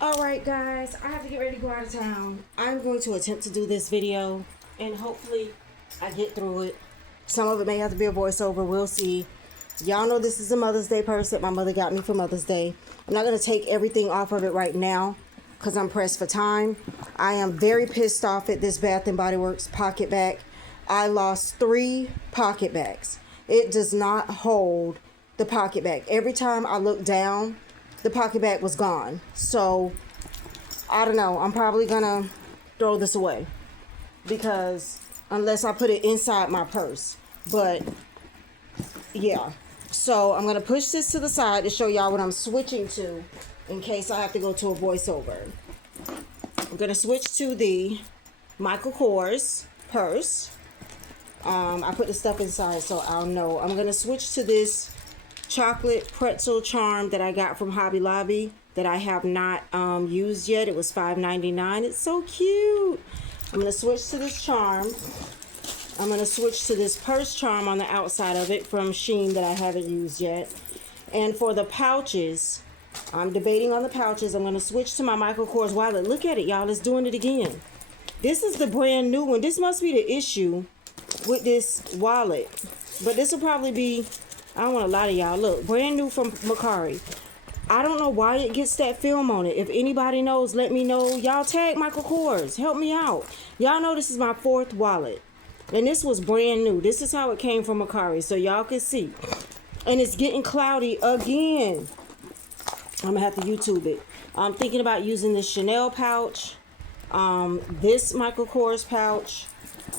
Alright guys, I have to get ready to go out of town. I'm going to attempt to do this video and hopefully I get through it. Some of it may have to be a voiceover, we'll see. Y'all know this is a Mother's Day purse that my mother got me for Mother's Day. I'm not going to take everything off of it right now because I'm pressed for time. I am very pissed off at this Bath & Body Works pocket bag. I lost 3 pocket bags. It does not hold the pocket bag. Every time I look down, the pocket bag was gone. So, I don't know. I'm probably gonna throw this away. Because, unless I put it inside my purse. But, yeah. So, I'm gonna push this to the side to show y'all what I'm switching to. In case I have to go to a voiceover. I'm gonna switch to the Michael Kors purse. I put the stuff inside so I'll know. I'm gonna switch to this chocolate pretzel charm that I got from Hobby Lobby that I have not used yet. It was $5.99. It's so cute. I'm going to switch to this charm. I'm going to switch to this purse charm on the outside of it from Shein that I haven't used yet. And for the pouches, I'm debating on the pouches. I'm going to switch to my Michael Kors wallet. Look at it, y'all. It's doing it again. This is the brand new one. This must be the issue with this wallet. But this will probably be, I don't want to lie to y'all. Look, brand new from Mercari. I don't know why it gets that film on it. If anybody knows, let me know. Y'all tag Michael Kors. Help me out. Y'all know this is my 4th wallet. And this was brand new. This is how it came from Mercari. So y'all can see. And it's getting cloudy again. I'm going to have to YouTube it. I'm thinking about using this Chanel pouch. This Michael Kors pouch.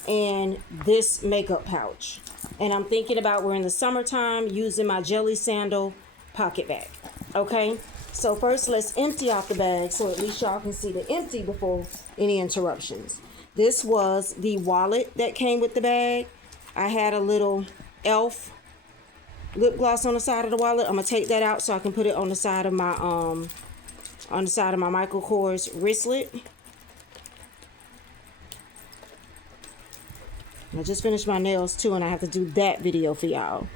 And this makeup pouch. And I'm thinking about, we're in the summertime, using my jelly sandal pocket bag. Okay, so first let's empty out the bag so at least y'all can see the empty before any interruptions. This was the wallet that came with the bag. I had a little e.l.f. lip gloss on the side of the wallet. I'm gonna take that out so I can put it on the side of my Michael Kors wristlet. I just finished my nails too, and I have to do that video for y'all.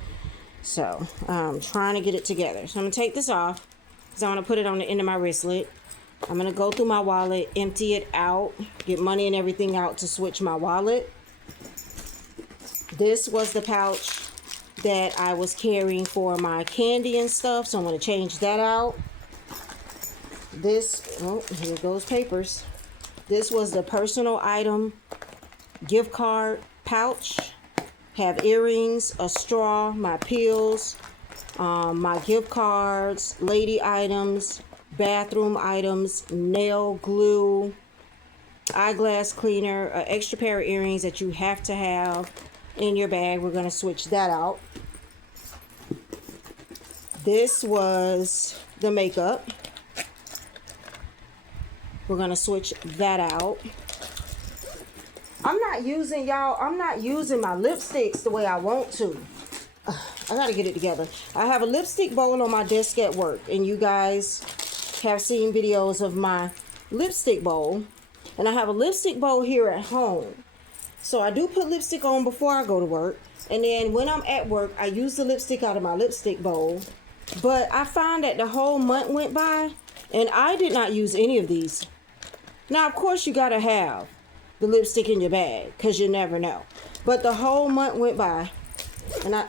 So, I'm trying to get it together. So, I'm going to take this off, because I'm going to put it on the end of my wristlet. I'm going to go through my wallet, empty it out, get money and everything out to switch my wallet. This was the pouch that I was carrying for my candy and stuff, so I'm going to change that out. This, oh, here goes papers. This was the personal item gift card pouch. Have earrings, a straw, my pills, my gift cards, lady items, bathroom items, nail glue, eyeglass cleaner, an extra pair of earrings that you have to have in your bag. We're going to switch that out. This was the makeup. We're going to switch that out. I'm not using my lipsticks the way I want to. I gotta get it together. I have a lipstick bowl on my desk at work, and you guys have seen videos of my lipstick bowl. And I have a lipstick bowl here at home. So I do put lipstick on before I go to work. And then when I'm at work, I use the lipstick out of my lipstick bowl. But I find that the whole month went by, and I did not use any of these. Now, of course, you gotta have the lipstick in your bag, because you never know. But the whole month went by, and I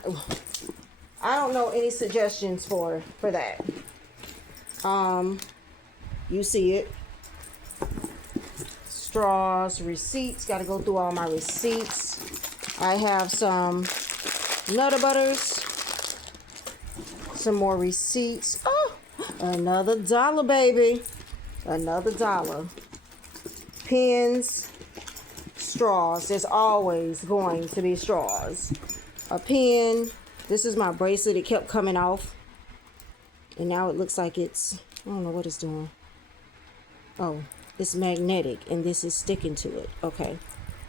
don't know any suggestions for that. You see it. Straws, receipts, got to go through all my receipts. I have some Nutter Butters, some more receipts. Oh, another $1, baby. Another $1. Pens, straws. There's always going to be straws. A pen. This is my bracelet. It kept coming off, and now it looks like it's, I don't know what it's doing. Oh, it's magnetic, and this is sticking to it. Okay,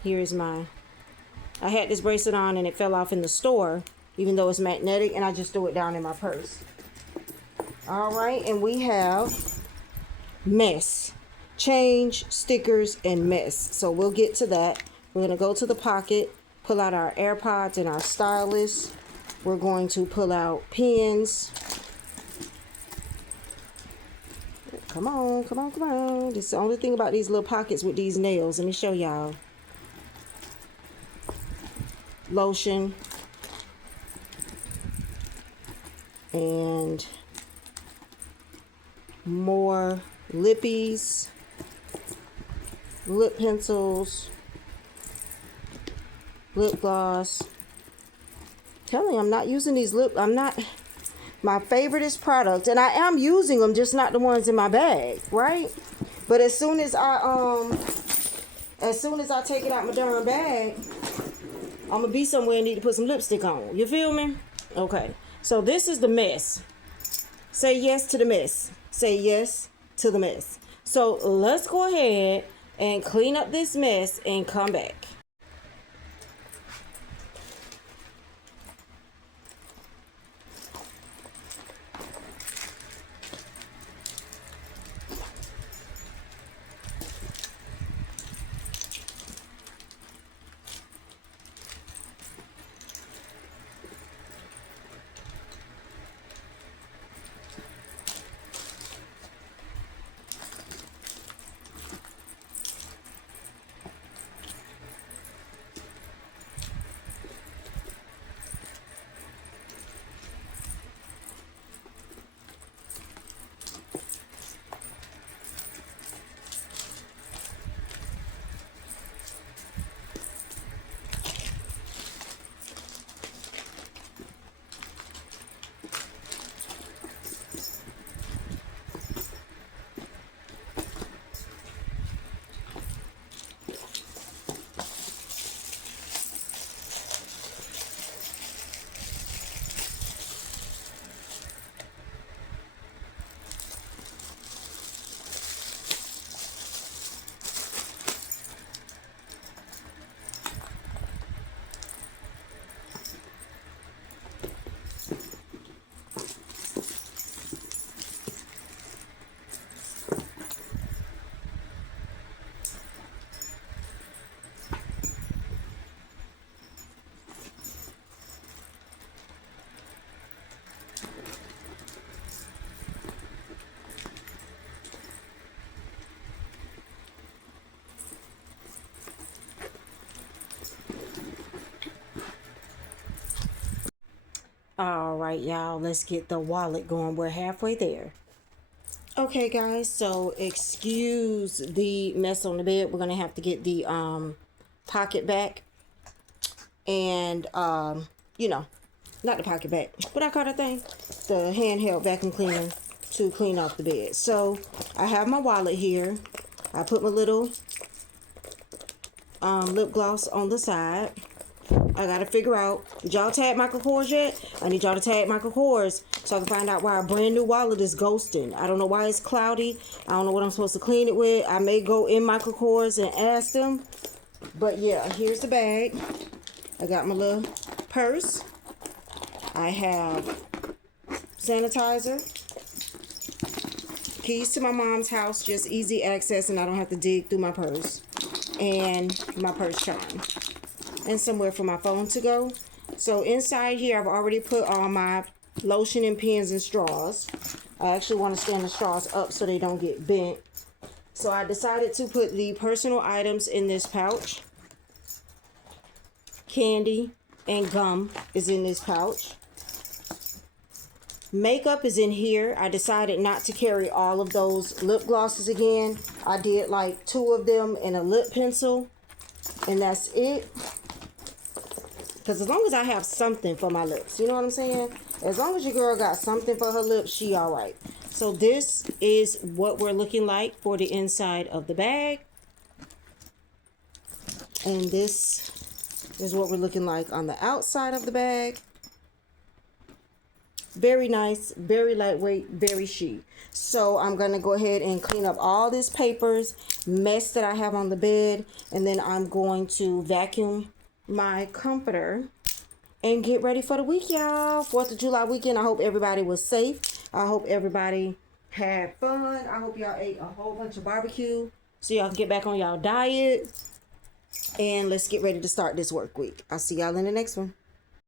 here's my, I had this bracelet on and it fell off in the store, even though it's magnetic, and I just threw it down in my purse. All right, and we have mess. Change, stickers, and mess. So we'll get to that. We're going to go to the pocket, pull out our AirPods and our stylus. We're going to pull out pens. Come on, come on, come on. This is the only thing about these little pockets with these nails. Let me show y'all. Lotion. And more lippies, lip pencils, lip gloss. Telling you, I'm not using these I'm not my favoriteest product, and I am using them, just not the ones in my bag, right? But as soon as I take it out my darn bag, I'm gonna be somewhere and need to put some lipstick on. You feel me? Okay. So this is the mess. Say yes to the mess. Say yes to the mess. So let's go ahead and clean up this mess and come back. All right, y'all, let's get the wallet going. We're halfway there. Okay, guys, so excuse the mess on the bed. We're gonna have to get the pocket back, and you know, not the pocket back, what I call that thing, the handheld vacuum cleaner, to clean off the bed. So I have my wallet here. I put my little lip gloss on the side. I gotta figure out, did y'all tag Michael Kors yet? I need y'all to tag Michael Kors so I can find out why a brand new wallet is ghosting. I don't know why it's cloudy. I don't know what I'm supposed to clean it with. I may go in Michael Kors and ask them. But yeah, here's the bag. I got my little purse. I have sanitizer. Keys to my mom's house, just easy access, and I don't have to dig through my purse. And my purse charm. And somewhere for my phone to go. So inside here, I've already put all my lotion and pens and straws. I actually want to stand the straws up so they don't get bent. So I decided to put the personal items in this pouch. Candy and gum is in this pouch. Makeup is in here. I decided not to carry all of those lip glosses again. I did like 2 of them and a lip pencil. And that's it. Because as long as I have something for my lips, you know what I'm saying? As long as your girl got something for her lips, she all right. So this is what we're looking like for the inside of the bag. And this is what we're looking like on the outside of the bag. Very nice, very lightweight, very chic. So I'm going to go ahead and clean up all this papers, mess that I have on the bed. And then I'm going to vacuum my comforter and get ready for the week, y'all. 4th of July weekend. I hope everybody was safe. I hope everybody had fun. I hope y'all ate a whole bunch of barbecue so y'all can get back on y'all diet. And let's get ready to start this work week. I'll see y'all in the next one.